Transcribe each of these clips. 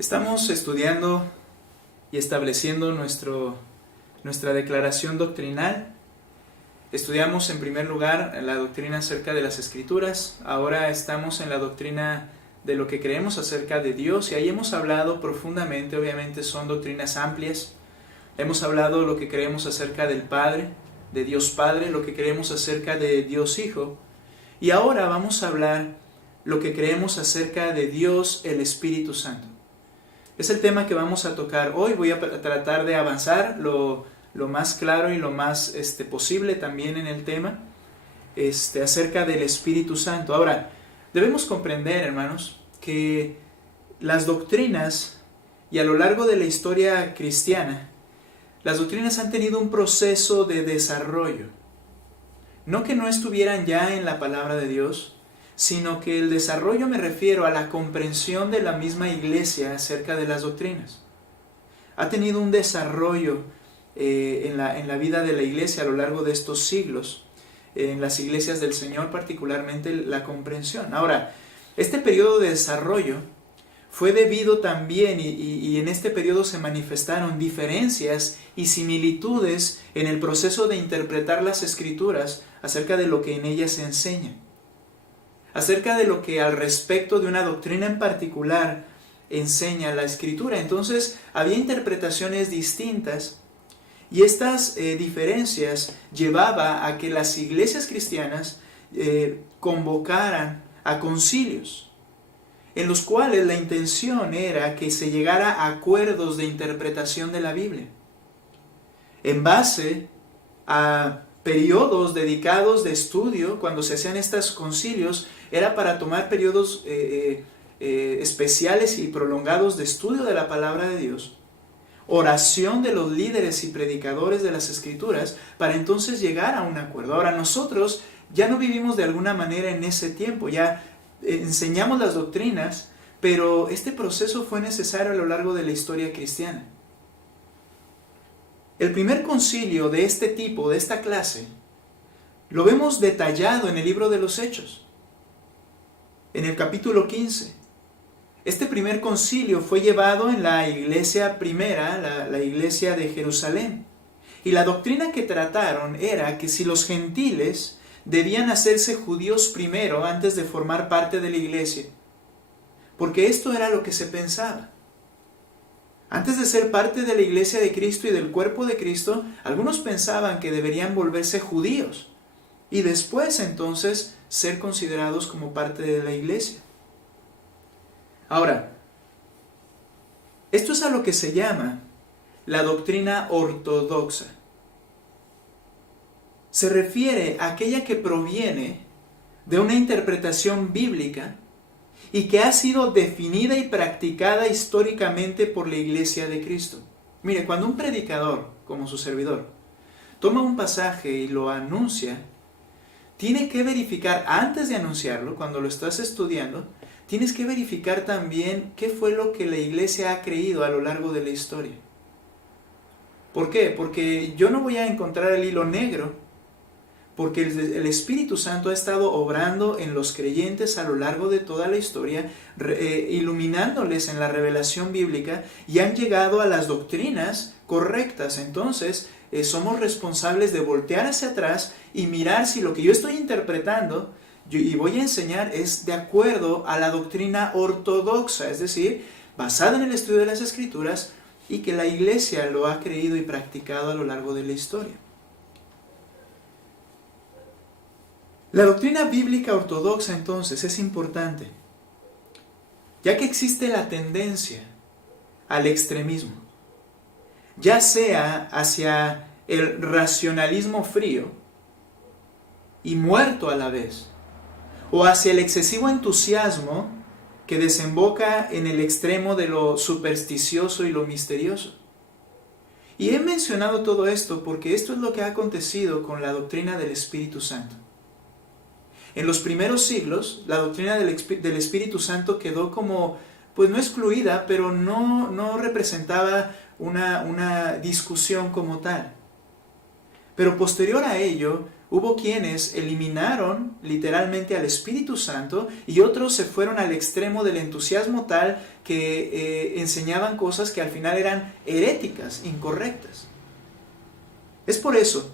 Estamos estudiando y estableciendo nuestra declaración doctrinal. Estudiamos en primer lugar la doctrina acerca de las Escrituras. Ahora estamos en la doctrina de lo que creemos acerca de Dios y ahí hemos hablado profundamente. Obviamente son doctrinas amplias. Hemos hablado lo que creemos acerca del Padre, de Dios Padre, lo que creemos acerca de Dios Hijo. Y ahora vamos a hablar lo que creemos acerca de Dios el Espíritu Santo. Es el tema que vamos a tocar hoy. Voy a tratar de avanzar lo más claro y lo más posible también en el tema acerca del Espíritu Santo. Ahora, debemos comprender, hermanos, que las doctrinas y a lo largo de la historia cristiana, las doctrinas han tenido un proceso de desarrollo. No que no estuvieran ya en la palabra de Dios, sino que el desarrollo me refiero a la comprensión de la misma iglesia acerca de las doctrinas. Ha tenido un desarrollo en la vida de la iglesia a lo largo de estos siglos, en las iglesias del Señor particularmente la comprensión. Ahora, este periodo de desarrollo fue debido también, y en este periodo se manifestaron diferencias y similitudes en el proceso de interpretar las Escrituras acerca de lo que en ellas se enseña. Acerca de lo que al respecto de una doctrina en particular enseña la Escritura. Entonces había interpretaciones distintas y estas diferencias llevaba a que las iglesias cristianas convocaran a concilios, en los cuales la intención era que se llegara a acuerdos de interpretación de la Biblia, en base a periodos dedicados de estudio. Cuando se hacían estos concilios era para tomar periodos especiales y prolongados de estudio de la palabra de Dios, oración de los líderes y predicadores de las Escrituras, para entonces llegar a un acuerdo. Ahora, nosotros ya no vivimos de alguna manera en ese tiempo, ya enseñamos las doctrinas, pero este proceso fue necesario a lo largo de la historia cristiana. El primer concilio de este tipo, de esta clase, lo vemos detallado en el libro de los Hechos, en el capítulo 15. Este primer concilio fue llevado en la iglesia primera, la iglesia de Jerusalén. Y la doctrina que trataron era que si los gentiles debían hacerse judíos primero antes de formar parte de la iglesia, porque esto era lo que se pensaba. Antes de ser parte de la iglesia de Cristo y del cuerpo de Cristo, algunos pensaban que deberían volverse judíos y después entonces ser considerados como parte de la iglesia. Ahora, esto es a lo que se llama la doctrina ortodoxa. Se refiere a aquella que proviene de una interpretación bíblica y que ha sido definida y practicada históricamente por la iglesia de Cristo. Mire, cuando un predicador, como su servidor, toma un pasaje y lo anuncia, tiene que verificar, antes de anunciarlo, cuando lo estás estudiando, tienes que verificar también qué fue lo que la iglesia ha creído a lo largo de la historia. ¿Por qué? Porque yo no voy a encontrar el hilo negro, porque el Espíritu Santo ha estado obrando en los creyentes a lo largo de toda la historia, iluminándoles en la revelación bíblica, y han llegado a las doctrinas correctas. Entonces, somos responsables de voltear hacia atrás y mirar si lo que yo estoy interpretando y voy a enseñar es de acuerdo a la doctrina ortodoxa, es decir, basada en el estudio de las Escrituras y que la iglesia lo ha creído y practicado a lo largo de la historia. La doctrina bíblica ortodoxa entonces es importante, ya que existe la tendencia al extremismo, ya sea hacia el racionalismo frío y muerto a la vez, o hacia el excesivo entusiasmo que desemboca en el extremo de lo supersticioso y lo misterioso. Y he mencionado todo esto porque esto es lo que ha acontecido con la doctrina del Espíritu Santo. En los primeros siglos, la doctrina del Espíritu Santo quedó como, pues no excluida, pero no representaba una discusión como tal. Pero posterior a ello, hubo quienes eliminaron literalmente al Espíritu Santo y otros se fueron al extremo del entusiasmo tal que enseñaban cosas que al final eran heréticas, incorrectas. Es por eso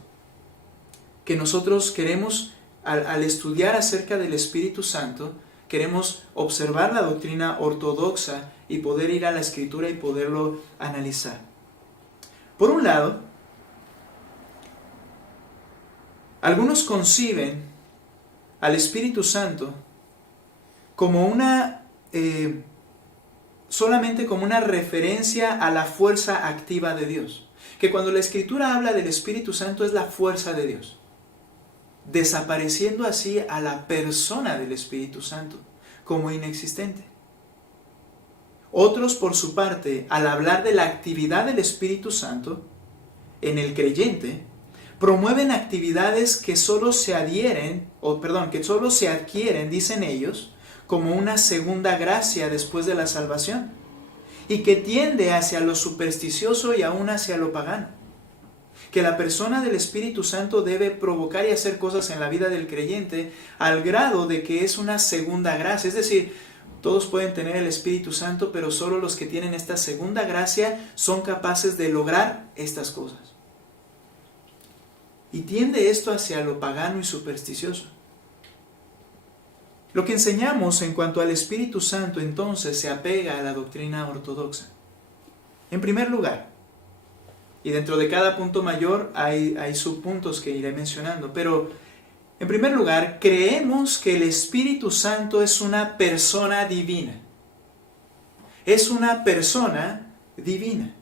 que nosotros queremos, al estudiar acerca del Espíritu Santo, queremos observar la doctrina ortodoxa y poder ir a la Escritura y poderlo analizar. Por un lado, algunos conciben al Espíritu Santo como solamente como una referencia a la fuerza activa de Dios. Que cuando la Escritura habla del Espíritu Santo es la fuerza de Dios, desapareciendo así a la persona del Espíritu Santo como inexistente. Otros, por su parte, al hablar de la actividad del Espíritu Santo en el creyente, promueven actividades que solo se adquieren, dicen ellos, como una segunda gracia después de la salvación, y que tiende hacia lo supersticioso y aún hacia lo pagano. Que la persona del Espíritu Santo debe provocar y hacer cosas en la vida del creyente al grado de que es una segunda gracia. Es decir, todos pueden tener el Espíritu Santo, pero solo los que tienen esta segunda gracia son capaces de lograr estas cosas. Y tiende esto hacia lo pagano y supersticioso. Lo que enseñamos en cuanto al Espíritu Santo entonces se apega a la doctrina ortodoxa. En primer lugar, y dentro de cada punto mayor hay subpuntos que iré mencionando, pero en primer lugar, creemos que el Espíritu Santo es una persona divina. Es una persona divina.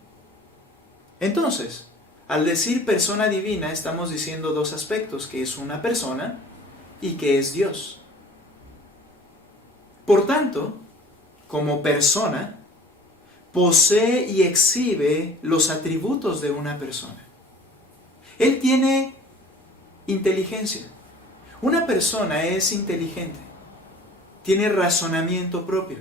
Entonces, al decir persona divina, estamos diciendo dos aspectos, que es una persona y que es Dios. Por tanto, como persona, posee y exhibe los atributos de una persona. Él tiene inteligencia. Una persona es inteligente, tiene razonamiento propio.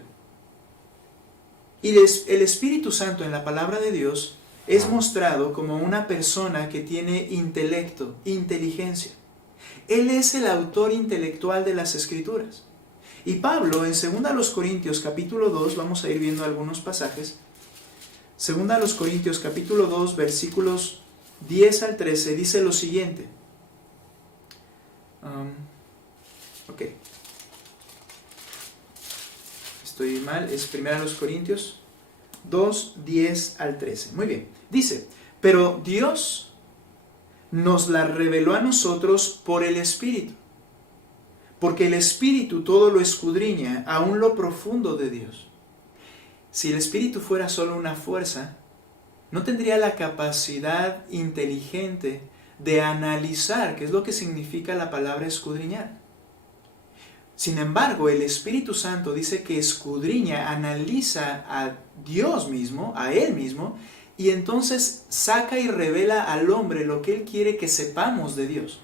Y el Espíritu Santo en la palabra de Dios es mostrado como una persona que tiene intelecto, inteligencia. Él es el autor intelectual de las Escrituras. Y Pablo en 2 Corintios capítulo 2, vamos a ir viendo algunos pasajes, 2 Corintios capítulo 2, versículos 10 al 13, dice lo siguiente. Estoy mal, es 1 Corintios 2, 10 al 13. Muy bien, dice, pero Dios nos la reveló a nosotros por el Espíritu, porque el Espíritu todo lo escudriña, aún lo profundo de Dios. Si el Espíritu fuera solo una fuerza, no tendría la capacidad inteligente de analizar qué es lo que significa la palabra escudriñar. Sin embargo, el Espíritu Santo dice que escudriña, analiza a Dios mismo, a Él mismo, y entonces saca y revela al hombre lo que Él quiere que sepamos de Dios.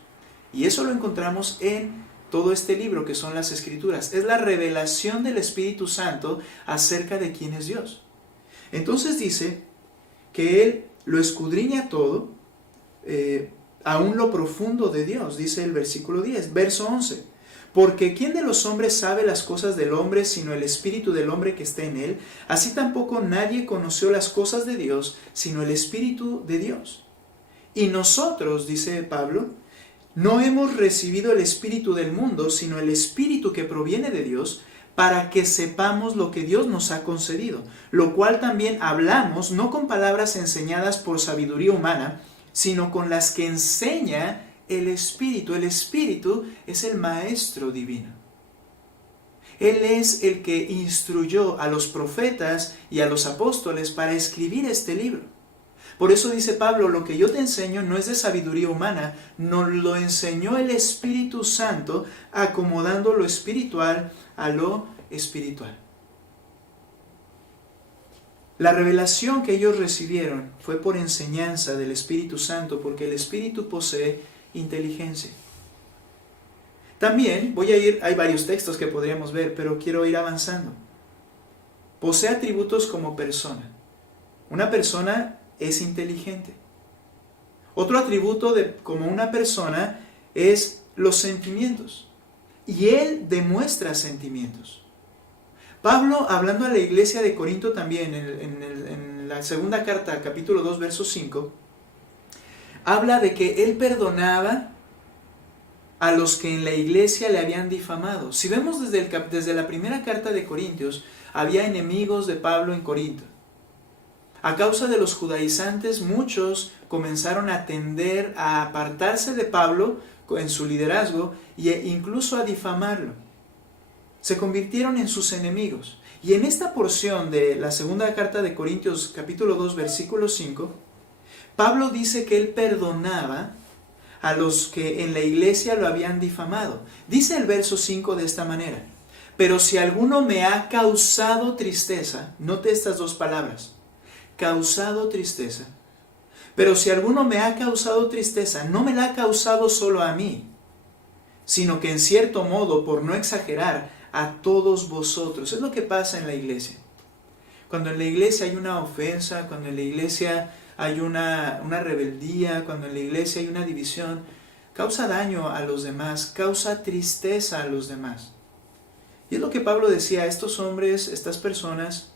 Y eso lo encontramos en todo este libro que son las Escrituras. Es la revelación del Espíritu Santo acerca de quién es Dios. Entonces dice que Él lo escudriña todo, aún lo profundo de Dios, dice el versículo 10, verso 11. Porque ¿quién de los hombres sabe las cosas del hombre sino el espíritu del hombre que está en él? Así tampoco nadie conoció las cosas de Dios sino el Espíritu de Dios. Y nosotros, dice Pablo, no hemos recibido el espíritu del mundo sino el Espíritu que proviene de Dios, para que sepamos lo que Dios nos ha concedido, lo cual también hablamos no con palabras enseñadas por sabiduría humana, sino con las que enseña el Espíritu. El Espíritu es el Maestro divino. Él es el que instruyó a los profetas y a los apóstoles para escribir este libro. Por eso dice Pablo, lo que yo te enseño no es de sabiduría humana, nos lo enseñó el Espíritu Santo, acomodando lo espiritual a lo espiritual. La revelación que ellos recibieron fue por enseñanza del Espíritu Santo, porque el Espíritu posee inteligencia. También hay varios textos que podríamos ver, pero quiero ir avanzando. Posee atributos como persona. Una persona es inteligente. Otro atributo de como una persona es los sentimientos. Y él demuestra sentimientos. Pablo, hablando a la iglesia de Corinto también, en la segunda carta, capítulo 2, verso 5, habla de que él perdonaba a los que en la iglesia le habían difamado. Si vemos desde la primera carta de Corintios, había enemigos de Pablo en Corinto. A causa de los judaizantes, muchos comenzaron a tender a apartarse de Pablo en su liderazgo e incluso a difamarlo. Se convirtieron en sus enemigos. Y en esta porción de la segunda carta de Corintios, capítulo 2, versículo 5, Pablo dice que él perdonaba a los que en la iglesia lo habían difamado. Dice el verso 5 de esta manera: pero si alguno me ha causado tristeza, note estas dos palabras, causado tristeza. Pero si alguno me ha causado tristeza, no me la ha causado solo a mí, sino que en cierto modo, por no exagerar, a todos vosotros. Es lo que pasa en la iglesia. Cuando en la iglesia hay una ofensa, cuando en la iglesia hay una rebeldía, cuando en la iglesia hay una división, causa daño a los demás, causa tristeza a los demás. Y es lo que Pablo decía: estos hombres, estas personas,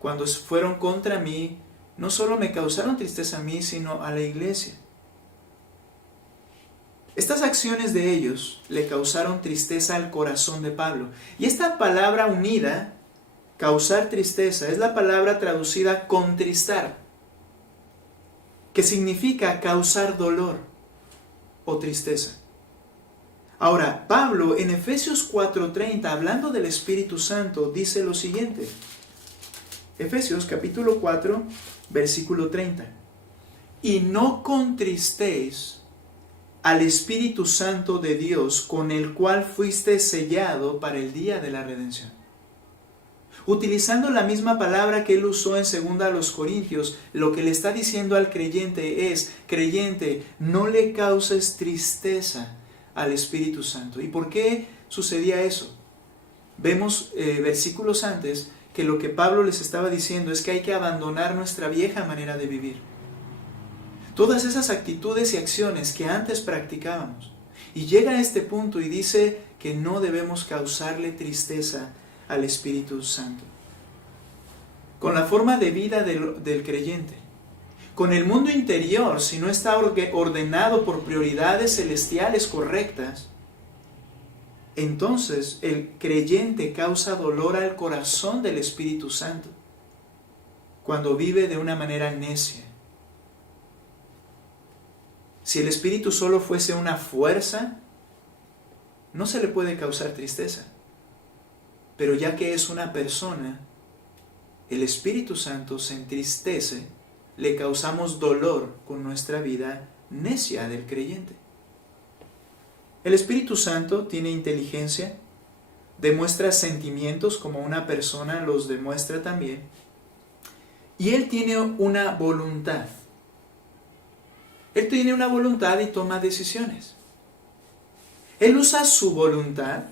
cuando fueron contra mí, no solo me causaron tristeza a mí, sino a la iglesia. Estas acciones de ellos le causaron tristeza al corazón de Pablo. Y esta palabra unida, causar tristeza, es la palabra traducida contristar, que significa causar dolor o tristeza. Ahora, Pablo en Efesios 4:30, hablando del Espíritu Santo, dice lo siguiente. Efesios capítulo 4, versículo 30. Y no contristéis al Espíritu Santo de Dios, con el cual fuiste sellado para el día de la redención. Utilizando la misma palabra que él usó en 2 Corintios, lo que le está diciendo al creyente es: creyente, no le causes tristeza al Espíritu Santo. ¿Y por qué sucedía eso? Vemos versículos antes que lo que Pablo les estaba diciendo es que hay que abandonar nuestra vieja manera de vivir. Todas esas actitudes y acciones que antes practicábamos. Y llega a este punto y dice que no debemos causarle tristeza al Espíritu Santo. Con la forma de vida del creyente, con el mundo interior, si no está ordenado por prioridades celestiales correctas, entonces el creyente causa dolor al corazón del Espíritu Santo cuando vive de una manera necia. Si el Espíritu solo fuese una fuerza, no se le puede causar tristeza. Pero ya que es una persona, el Espíritu Santo se entristece, le causamos dolor con nuestra vida necia del creyente. El Espíritu Santo tiene inteligencia, demuestra sentimientos como una persona los demuestra también, y Él tiene una voluntad. Él tiene una voluntad y toma decisiones. Él usa su voluntad.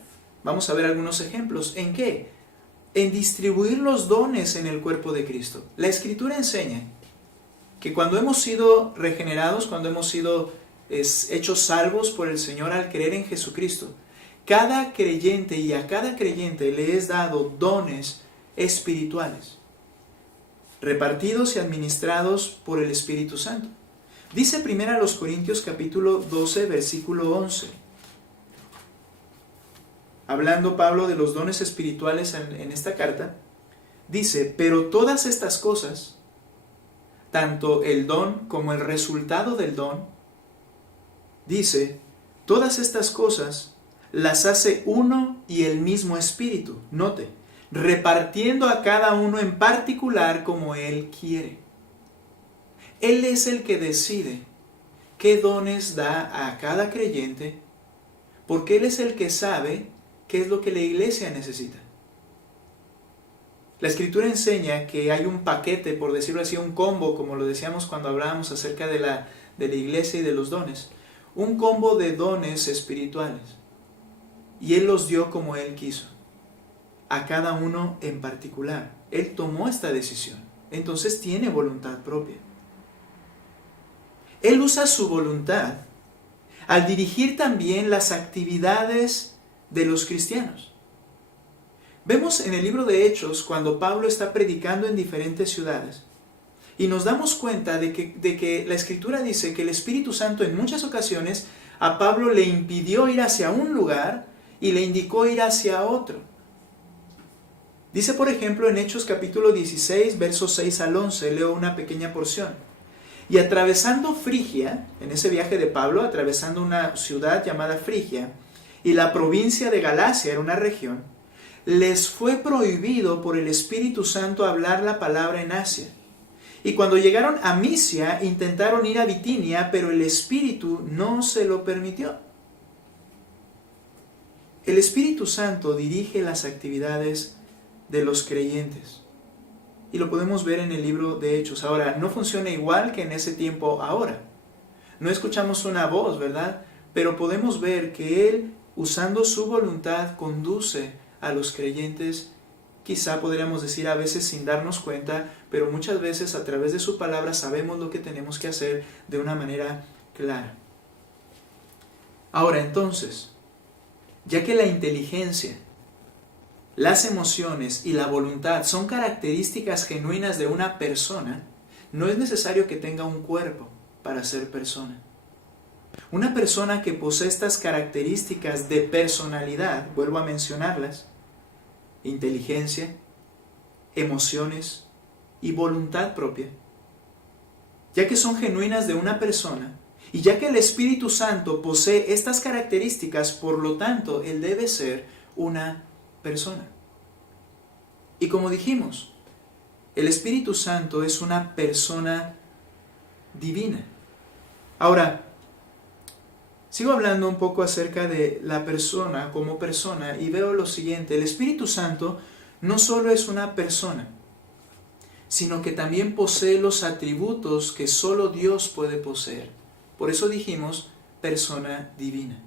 Vamos a ver algunos ejemplos. ¿En qué? En distribuir los dones en el cuerpo de Cristo. La Escritura enseña que cuando hemos sido regenerados, cuando hemos sido hechos salvos por el Señor al creer en Jesucristo, cada creyente y a cada creyente le es dado dones espirituales, repartidos y administrados por el Espíritu Santo. Dice 1 Corintios capítulo 12, versículo 11. Hablando Pablo de los dones espirituales en esta carta, dice: pero todas estas cosas, tanto el don como el resultado del don, dice, todas estas cosas las hace uno y el mismo Espíritu. Note, repartiendo a cada uno en particular como Él quiere. Él es el que decide qué dones da a cada creyente, porque Él es el que sabe qué es lo que la iglesia necesita. La Escritura enseña que hay un paquete, por decirlo así, un combo, como lo decíamos cuando hablábamos acerca de la iglesia y de los dones. Un combo de dones espirituales. Y Él los dio como Él quiso, a cada uno en particular. Él tomó esta decisión, entonces tiene voluntad propia. Él usa su voluntad al dirigir también las actividades de los cristianos. Vemos en el libro de Hechos cuando Pablo está predicando en diferentes ciudades y nos damos cuenta de que la Escritura dice que el Espíritu Santo en muchas ocasiones a Pablo le impidió ir hacia un lugar y le indicó ir hacia otro. Dice por ejemplo en Hechos capítulo 16 versos 6 al 11, leo una pequeña porción. Y atravesando Frigia, en ese viaje de Pablo, atravesando una ciudad llamada Frigia, y la provincia de Galacia era una región, les fue prohibido por el Espíritu Santo hablar la palabra en Asia. Y cuando llegaron a Misia, intentaron ir a Bitinia, pero el Espíritu no se lo permitió. El Espíritu Santo dirige las actividades de los creyentes. Y lo podemos ver en el libro de Hechos. Ahora, no funciona igual que en ese tiempo ahora. No escuchamos una voz, ¿verdad? Pero podemos ver que Él, usando su voluntad, conduce a los creyentes, quizá podríamos decir a veces sin darnos cuenta, pero muchas veces a través de su palabra sabemos lo que tenemos que hacer de una manera clara. Ahora entonces, ya que la inteligencia, las emociones y la voluntad son características genuinas de una persona, no es necesario que tenga un cuerpo para ser persona. Una persona que posee estas características de personalidad, vuelvo a mencionarlas, inteligencia, emociones y voluntad propia, ya que son genuinas de una persona, y ya que el Espíritu Santo posee estas características, por lo tanto, Él debe ser una persona. Y como dijimos, el Espíritu Santo es una persona divina. Ahora, sigo hablando un poco acerca de la persona como persona y veo lo siguiente: el Espíritu Santo no solo es una persona, sino que también posee los atributos que solo Dios puede poseer. Por eso dijimos persona divina.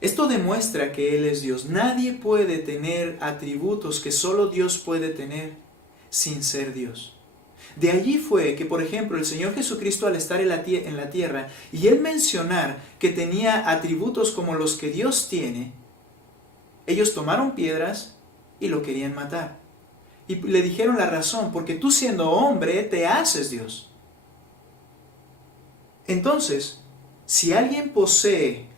Esto demuestra que Él es Dios. Nadie puede tener atributos que solo Dios puede tener sin ser Dios. De allí fue que, por ejemplo, el Señor Jesucristo, al estar en la tierra y Él mencionar que tenía atributos como los que Dios tiene, ellos tomaron piedras y lo querían matar. Y le dijeron la razón: porque tú, siendo hombre, te haces Dios. Entonces, si alguien posee,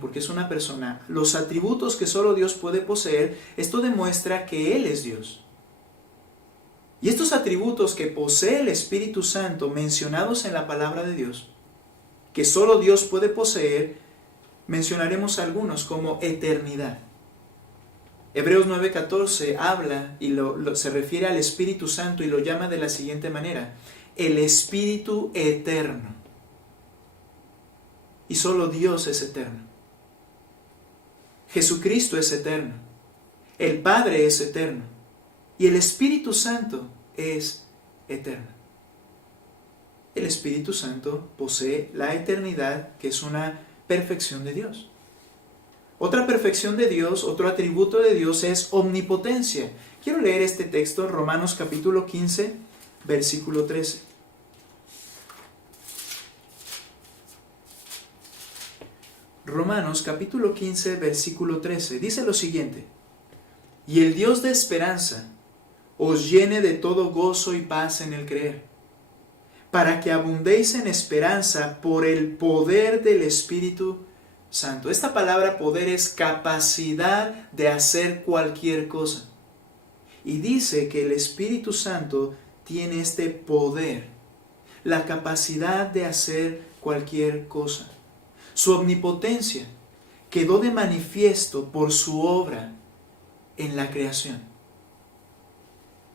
porque es una persona, los atributos que solo Dios puede poseer, esto demuestra que Él es Dios. Y estos atributos que posee el Espíritu Santo, mencionados en la palabra de Dios, que solo Dios puede poseer, mencionaremos algunos como eternidad. Hebreos 9:14 habla y se refiere al Espíritu Santo y lo llama de la siguiente manera: el Espíritu eterno. Y solo Dios es eterno. Jesucristo es eterno. El Padre es eterno. Y el Espíritu Santo es eterno. El Espíritu Santo posee la eternidad, que es una perfección de Dios. Otra perfección de Dios, otro atributo de Dios es omnipotencia. Quiero leer este texto, Romanos capítulo 15, versículo 13. Romanos capítulo 15, versículo 13, dice lo siguiente: y el Dios de esperanza os llene de todo gozo y paz en el creer, para que abundéis en esperanza por el poder del Espíritu Santo. Esta palabra poder es capacidad de hacer cualquier cosa. Y dice que el Espíritu Santo tiene este poder, la capacidad de hacer cualquier cosa. Su omnipotencia quedó de manifiesto por su obra en la creación.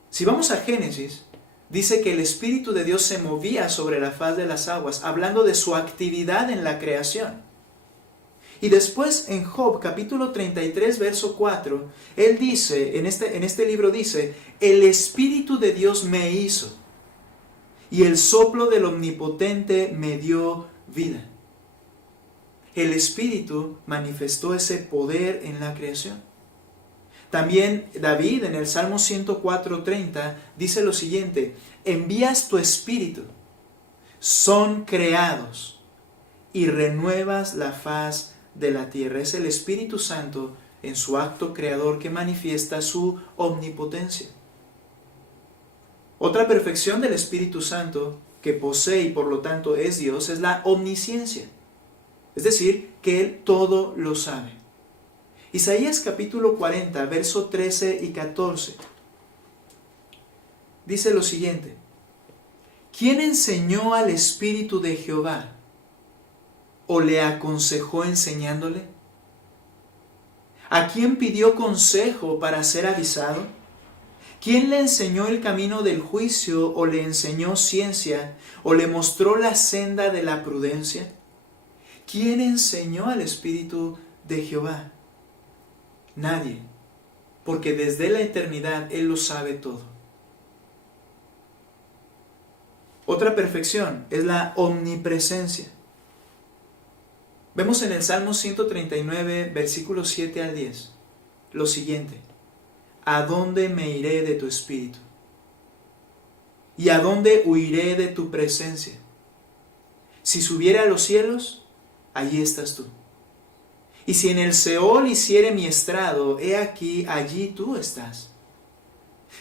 Si vamos a Génesis, dice que el Espíritu de Dios se movía sobre la faz de las aguas, hablando de su actividad en la creación. Y después en Job capítulo 33, verso 4, él dice, en este libro dice: el Espíritu de Dios me hizo, y el soplo del Omnipotente me dio vida. El Espíritu manifestó ese poder en la creación. También David en el Salmo 104:30 dice lo siguiente: envías tu Espíritu, son creados y renuevas la faz de la tierra. Es el Espíritu Santo en su acto creador que manifiesta su omnipotencia. Otra perfección del Espíritu Santo que posee y por lo tanto es Dios es la omnisciencia. Es decir, que Él todo lo sabe. Isaías capítulo 40, verso 13 y 14. Dice lo siguiente: ¿quién enseñó al Espíritu de Jehová o le aconsejó enseñándole? ¿A quién pidió consejo para ser avisado? ¿Quién le enseñó el camino del juicio o le enseñó ciencia o le mostró la senda de la prudencia? ¿Quién enseñó al Espíritu de Jehová? Nadie, porque desde la eternidad Él lo sabe todo. Otra perfección es la omnipresencia. Vemos en el Salmo 139, versículos 7 al 10, lo siguiente: ¿a dónde me iré de tu espíritu? ¿Y a dónde huiré de tu presencia? Si subiere a los cielos, allí estás tú. Y si en el Seol hiciere mi estrado, he aquí, allí tú estás.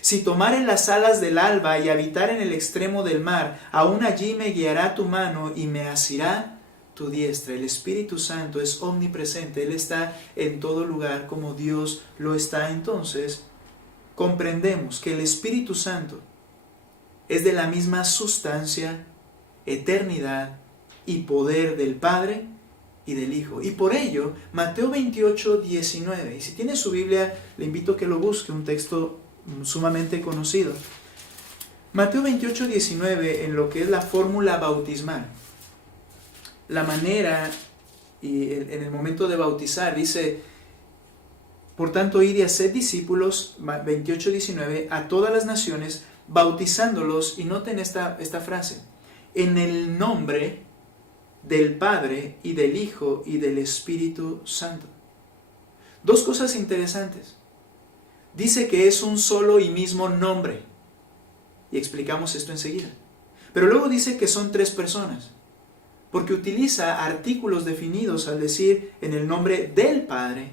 Si tomare las alas del alba y habitar en el extremo del mar, aún allí me guiará tu mano y me asirá tu diestra. El Espíritu Santo es omnipresente, Él está en todo lugar como Dios lo está. Entonces, comprendemos que el Espíritu Santo es de la misma sustancia, eternidad y poder del Padre y del Hijo. Y por ello, Mateo 28, 19, y si tiene su Biblia, le invito a que lo busque, un texto sumamente conocido. Mateo 28, 19, en lo que es la fórmula bautismal, la manera y en el momento de bautizar, dice: por tanto, id y haced discípulos, 28, 19, a todas las naciones, bautizándolos, y noten esta frase, en el nombre del Padre y del Hijo y del Espíritu Santo. Dos cosas interesantes. Dice que es un solo y mismo nombre, y explicamos esto enseguida. Pero luego dice que son tres personas, porque utiliza artículos definidos al decir en el nombre del Padre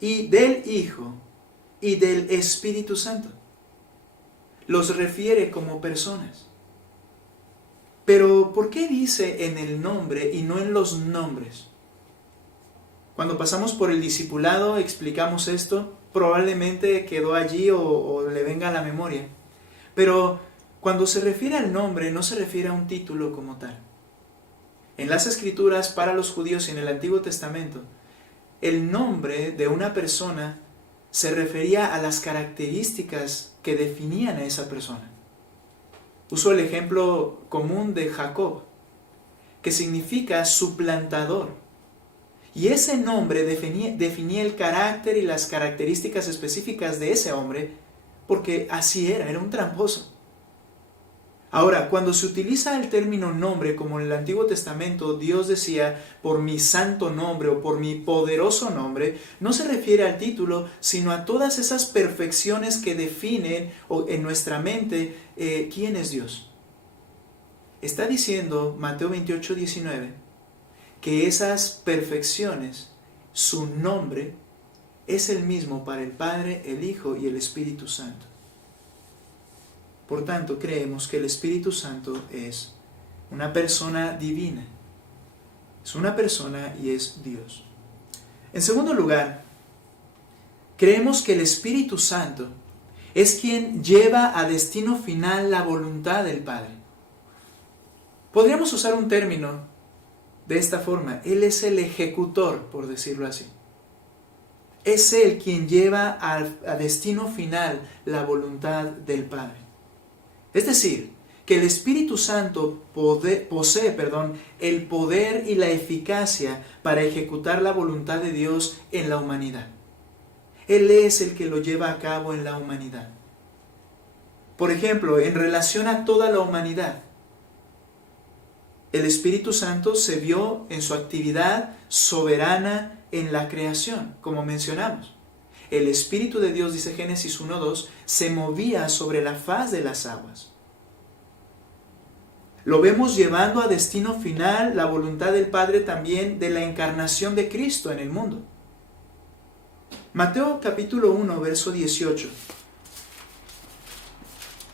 y del Hijo y del Espíritu Santo. Los refiere como personas. Pero, ¿por qué dice en el nombre y no en los nombres? Cuando pasamos por el discipulado explicamos esto, probablemente quedó allí o le venga a la memoria. Pero cuando se refiere al nombre, no se refiere a un título como tal. En las Escrituras, para los judíos y en el Antiguo Testamento, el nombre de una persona se refería a las características que definían a esa persona. Uso el ejemplo común de Jacob, que significa suplantador. Y ese nombre definía el carácter y las características específicas de ese hombre, porque así era un tramposo. Ahora, cuando se utiliza el término nombre, como en el Antiguo Testamento Dios decía, por mi santo nombre o por mi poderoso nombre, no se refiere al título, sino a todas esas perfecciones que definen en nuestra mente quién es Dios. Está diciendo Mateo 28, 19, que esas perfecciones, su nombre, es el mismo para el Padre, el Hijo y el Espíritu Santo. Por tanto, creemos que el Espíritu Santo es una persona divina. Es una persona y es Dios. En segundo lugar, creemos que el Espíritu Santo es quien lleva a destino final la voluntad del Padre. Podríamos usar un término de esta forma: Él es el ejecutor, por decirlo así. Es Él quien lleva a destino final la voluntad del Padre. Es decir, que el Espíritu Santo posee el poder y la eficacia para ejecutar la voluntad de Dios en la humanidad. Él es el que lo lleva a cabo en la humanidad. Por ejemplo, en relación a toda la humanidad, el Espíritu Santo se vio en su actividad soberana en la creación, como mencionamos. El Espíritu de Dios, dice Génesis 1:2, se movía sobre la faz de las aguas. Lo vemos llevando a destino final la voluntad del Padre también de la encarnación de Cristo en el mundo. Mateo capítulo 1, verso 18.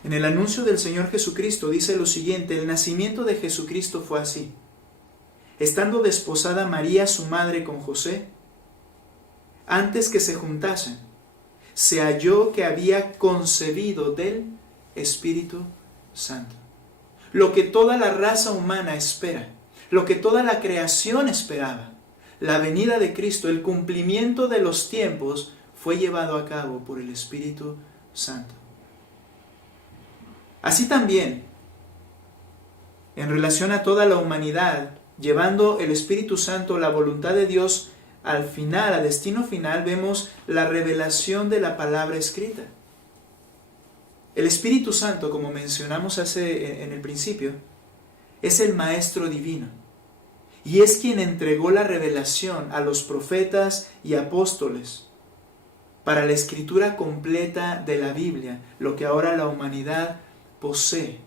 En el anuncio del Señor Jesucristo dice lo siguiente: el nacimiento de Jesucristo fue así. Estando desposada María, su madre, con José, antes que se juntasen, se halló que había concebido del Espíritu Santo. Lo que toda la raza humana espera, lo que toda la creación esperaba, la venida de Cristo, el cumplimiento de los tiempos, fue llevado a cabo por el Espíritu Santo. Así también, en relación a toda la humanidad, llevando el Espíritu Santo, la voluntad de Dios al final, a destino final, vemos la revelación de la palabra escrita. El Espíritu Santo, como mencionamos en el principio, es el Maestro Divino y es quien entregó la revelación a los profetas y apóstoles para la escritura completa de la Biblia, lo que ahora la humanidad posee.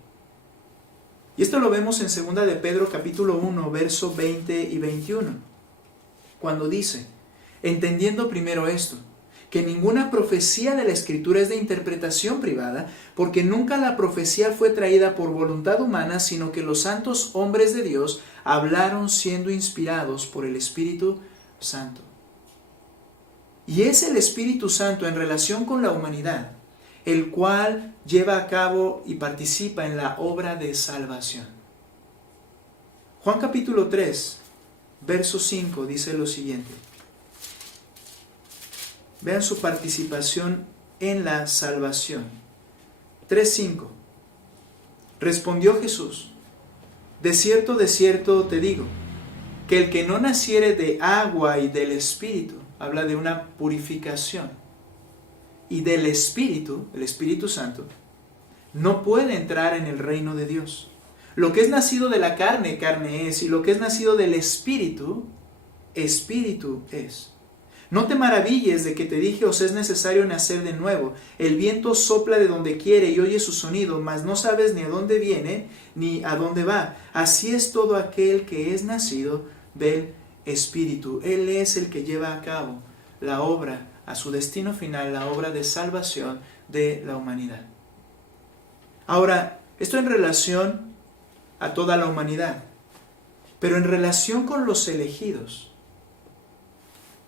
Y esto lo vemos en 2 de Pedro capítulo 1, verso 20 y 21, cuando dice: entendiendo primero esto, que ninguna profecía de la Escritura es de interpretación privada, porque nunca la profecía fue traída por voluntad humana, sino que los santos hombres de Dios hablaron siendo inspirados por el Espíritu Santo. Y es el Espíritu Santo en relación con la humanidad, el cual lleva a cabo y participa en la obra de salvación. Juan capítulo 3, verso 5 dice lo siguiente. Vean su participación en la salvación. 3:5. Respondió Jesús: de cierto te digo, que el que no naciere de agua y del Espíritu, habla de una purificación, y del Espíritu, el Espíritu Santo, no puede entrar en el reino de Dios. Lo que es nacido de la carne, carne es, y lo que es nacido del Espíritu, Espíritu es. No te maravilles de que te dije: os es necesario nacer de nuevo. El viento sopla de donde quiere y oye su sonido, mas no sabes ni a dónde viene ni a dónde va. Así es todo aquel que es nacido del Espíritu. Él es el que lleva a cabo la obra, a su destino final, la obra de salvación de la humanidad. Ahora, esto en relación a toda la humanidad, pero en relación con los elegidos.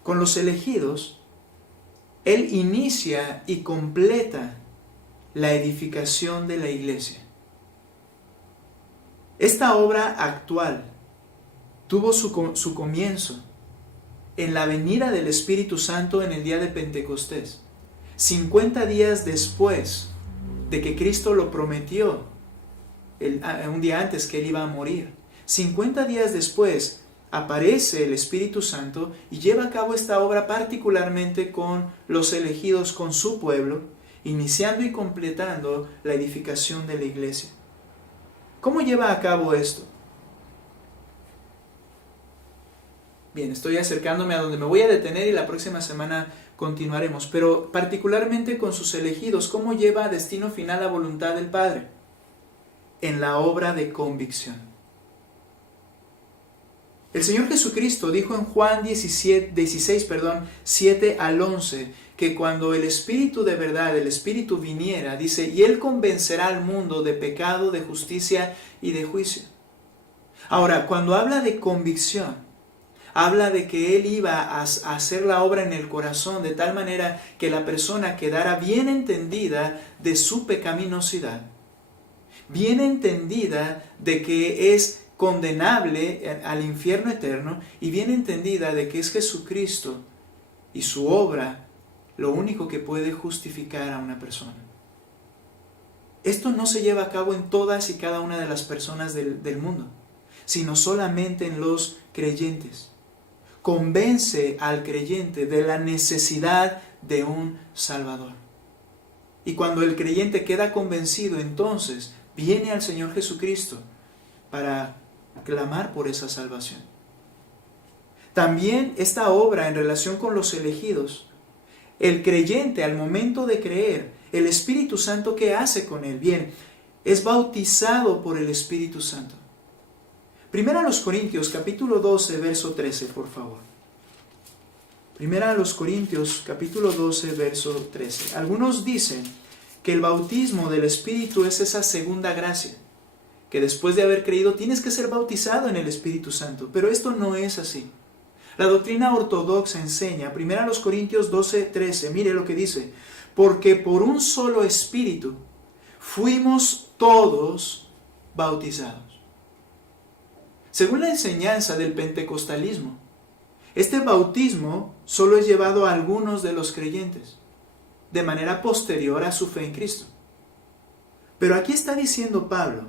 Con los elegidos, Él inicia y completa la edificación de la iglesia. Esta obra actual tuvo su comienzo en la venida del Espíritu Santo en el día de Pentecostés, 50 días después de que Cristo lo prometió, un día antes que Él iba a morir. 50 días después aparece el Espíritu Santo y lleva a cabo esta obra particularmente con los elegidos, con su pueblo, iniciando y completando la edificación de la iglesia. ¿Cómo lleva a cabo esto? Bien, estoy acercándome a donde me voy a detener y la próxima semana continuaremos, pero particularmente con sus elegidos, ¿cómo lleva a destino final la voluntad del Padre? En la obra de convicción. El Señor Jesucristo dijo en Juan 16, 7 al 11, que cuando el Espíritu de verdad, el Espíritu viniera, dice, y Él convencerá al mundo de pecado, de justicia y de juicio. Ahora, cuando habla de convicción, habla de que Él iba a hacer la obra en el corazón de tal manera que la persona quedara bien entendida de su pecaminosidad, bien entendida de que es condenable al infierno eterno y bien entendida de que es Jesucristo y su obra lo único que puede justificar a una persona. Esto no se lleva a cabo en todas y cada una de las personas del mundo, sino solamente en los creyentes. Convence al creyente de la necesidad de un Salvador. Y cuando el creyente queda convencido, entonces viene al Señor Jesucristo para clamar por esa salvación. También esta obra en relación con los elegidos, el creyente al momento de creer, el Espíritu Santo, ¿qué hace con él? Bien, es bautizado por el Espíritu Santo. Primera a los Corintios, capítulo 12, verso 13, por favor. Primera a los Corintios, capítulo 12, verso 13. Algunos dicen que el bautismo del Espíritu es esa segunda gracia, que después de haber creído tienes que ser bautizado en el Espíritu Santo, pero esto no es así. La doctrina ortodoxa enseña, primera a los Corintios 12, 13, mire lo que dice, porque por un solo Espíritu fuimos todos bautizados. Según la enseñanza del pentecostalismo, este bautismo solo es llevado a algunos de los creyentes, de manera posterior a su fe en Cristo. Pero aquí está diciendo Pablo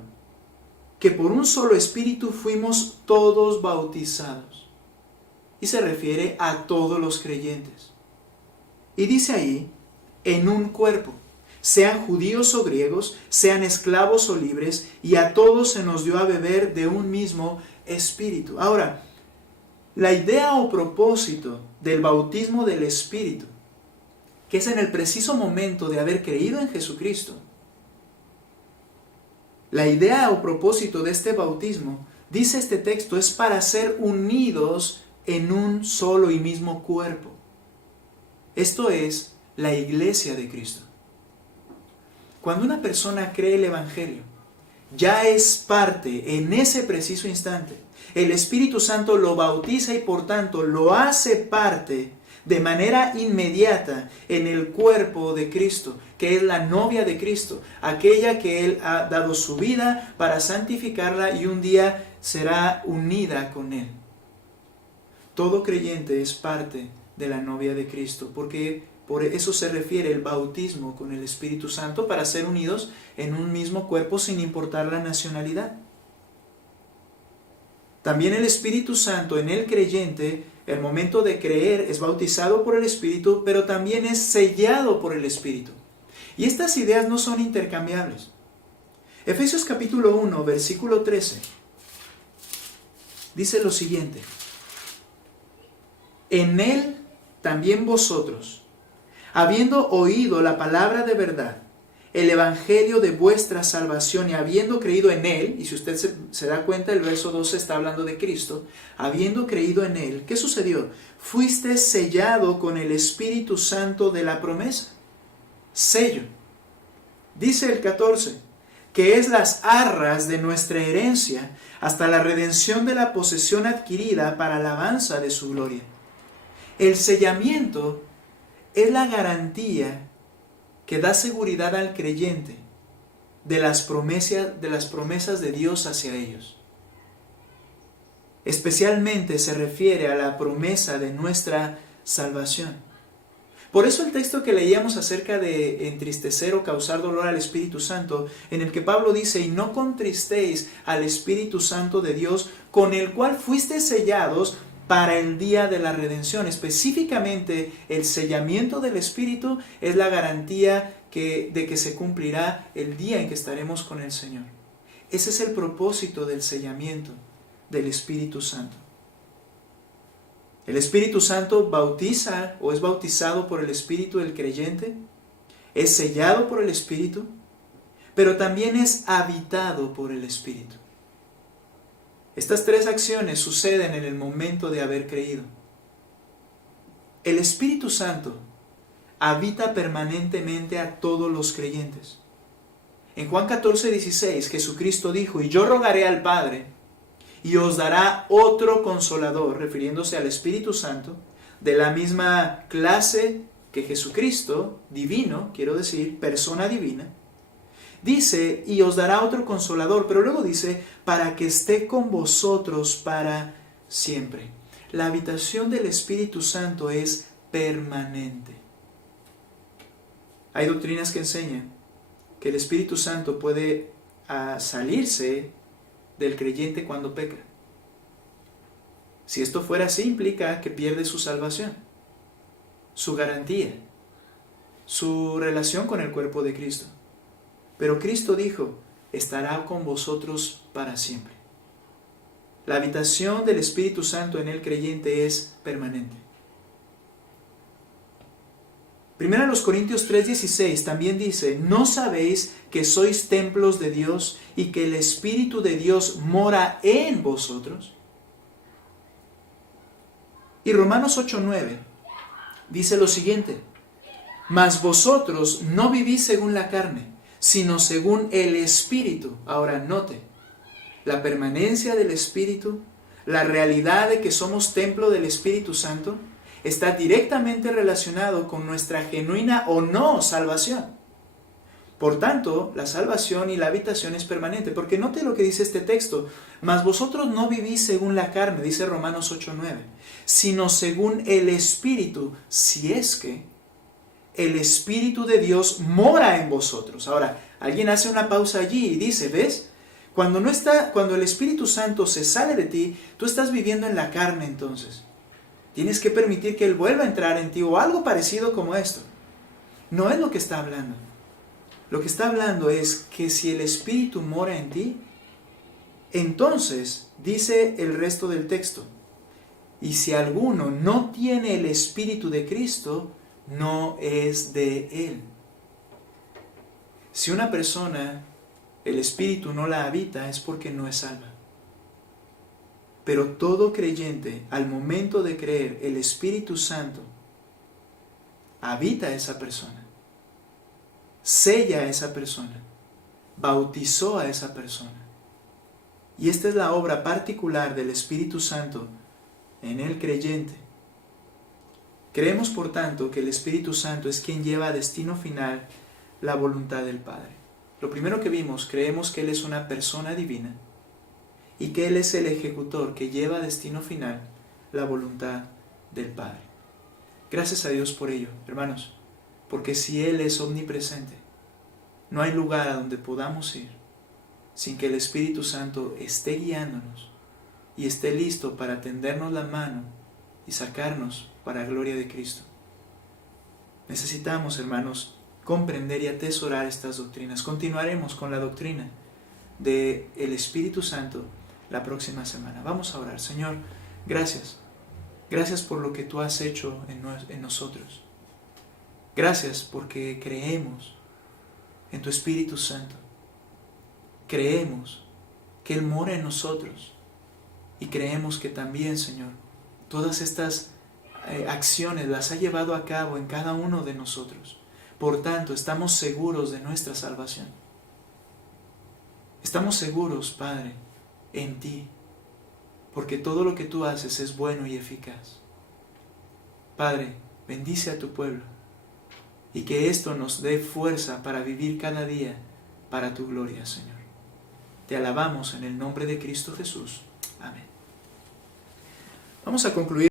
que por un solo Espíritu fuimos todos bautizados. Y se refiere a todos los creyentes. Y dice ahí, en un cuerpo, sean judíos o griegos, sean esclavos o libres, y a todos se nos dio a beber de un mismo Espíritu. Ahora, la idea o propósito del bautismo del Espíritu, que es en el preciso momento de haber creído en Jesucristo, la idea o propósito de este bautismo, dice este texto, es para ser unidos en un solo y mismo cuerpo. Esto es la iglesia de Cristo. Cuando una persona cree el Evangelio, ya es parte en ese preciso instante. El Espíritu Santo lo bautiza y por tanto lo hace parte de manera inmediata en el cuerpo de Cristo, que es la novia de Cristo, aquella que Él ha dado su vida para santificarla y un día será unida con Él. Todo creyente es parte de la novia de Cristo, porque por eso se refiere el bautismo con el Espíritu Santo, para ser unidos en un mismo cuerpo sin importar la nacionalidad. También el Espíritu Santo en el creyente, el momento de creer, es bautizado por el Espíritu, pero también es sellado por el Espíritu. Y estas ideas no son intercambiables. Efesios capítulo 1, versículo 13, dice lo siguiente: en Él también vosotros, habiendo oído la palabra de verdad, el evangelio de vuestra salvación, y habiendo creído en Él, y si usted se da cuenta, el verso 12 está hablando de Cristo, habiendo creído en Él, ¿qué sucedió? Fuiste sellado con el Espíritu Santo de la promesa. Sello. Dice el 14, que es las arras de nuestra herencia, hasta la redención de la posesión adquirida para alabanza de su gloria. El sellamiento es la garantía que da seguridad al creyente de las promesas de Dios hacia ellos. Especialmente se refiere a la promesa de nuestra salvación. Por eso el texto que leíamos acerca de entristecer o causar dolor al Espíritu Santo, en el que Pablo dice, y no contristéis al Espíritu Santo de Dios, con el cual fuisteis sellados para el día de la redención. Específicamente, el sellamiento del Espíritu es la garantía de que se cumplirá el día en que estaremos con el Señor. Ese es el propósito del sellamiento del Espíritu Santo. El Espíritu Santo bautiza o es bautizado por el Espíritu del creyente, es sellado por el Espíritu, pero también es habitado por el Espíritu. Estas tres acciones suceden en el momento de haber creído. El Espíritu Santo habita permanentemente a todos los creyentes. En Juan 14, 16, Jesucristo dijo, y yo rogaré al Padre, y os dará otro consolador, refiriéndose al Espíritu Santo, de la misma clase que Jesucristo, divino, quiero decir, persona divina. Dice, y os dará otro consolador, pero luego dice, para que esté con vosotros para siempre. La habitación del Espíritu Santo es permanente. Hay doctrinas que enseñan que el Espíritu Santo puede salirse del creyente cuando peca. Si esto fuera así, implica que pierde su salvación, su garantía, su relación con el cuerpo de Cristo. Pero Cristo dijo, estará con vosotros para siempre. La habitación del Espíritu Santo en el creyente es permanente. Primera los Corintios 3:16 también dice, ¿no sabéis que sois templos de Dios y que el Espíritu de Dios mora en vosotros? Y Romanos 8:9 dice lo siguiente, mas vosotros no vivís según la carne, sino según el Espíritu. Ahora note, la permanencia del Espíritu, la realidad de que somos templo del Espíritu Santo, está directamente relacionado con nuestra genuina o no salvación. Por tanto, la salvación y la habitación es permanente, porque note lo que dice este texto, mas vosotros no vivís según la carne, dice Romanos 8:9, sino según el Espíritu, si es que el Espíritu de Dios mora en vosotros. Ahora, alguien hace una pausa allí y dice, ¿ves? Cuando el Espíritu Santo se sale de ti, tú estás viviendo en la carne entonces. Tienes que permitir que Él vuelva a entrar en ti o algo parecido como esto. No es lo que está hablando. Lo que está hablando es que si el Espíritu mora en ti, entonces, dice el resto del texto, y si alguno no tiene el Espíritu de Cristo, no es de Él. Si una persona, el Espíritu no la habita, es porque no es salva. Pero todo creyente, al momento de creer, el Espíritu Santo habita a esa persona, sella a esa persona, bautizó a esa persona. Y esta es la obra particular del Espíritu Santo en el creyente. Creemos, por tanto, que el Espíritu Santo es quien lleva a destino final la voluntad del Padre. Lo primero que vimos, creemos que Él es una persona divina y que Él es el ejecutor que lleva a destino final la voluntad del Padre. Gracias a Dios por ello, hermanos, porque si Él es omnipresente, no hay lugar a donde podamos ir sin que el Espíritu Santo esté guiándonos y esté listo para tendernos la mano y sacarnos para la gloria de Cristo. Necesitamos, hermanos, comprender y atesorar estas doctrinas. Continuaremos con la doctrina del Espíritu Santo la próxima semana. Vamos a orar. Señor, gracias. Gracias por lo que tú has hecho en nosotros. Gracias porque creemos en tu Espíritu Santo. Creemos que Él mora en nosotros. Y creemos que también, Señor, todas estas acciones las ha llevado a cabo en cada uno de nosotros. Por tanto, estamos seguros de nuestra salvación. Estamos seguros, Padre, en ti, porque todo lo que tú haces es bueno y eficaz. Padre, bendice a tu pueblo y que esto nos dé fuerza para vivir cada día para tu gloria, Señor. Te alabamos en el nombre de Cristo Jesús. Amén. Vamos a concluir.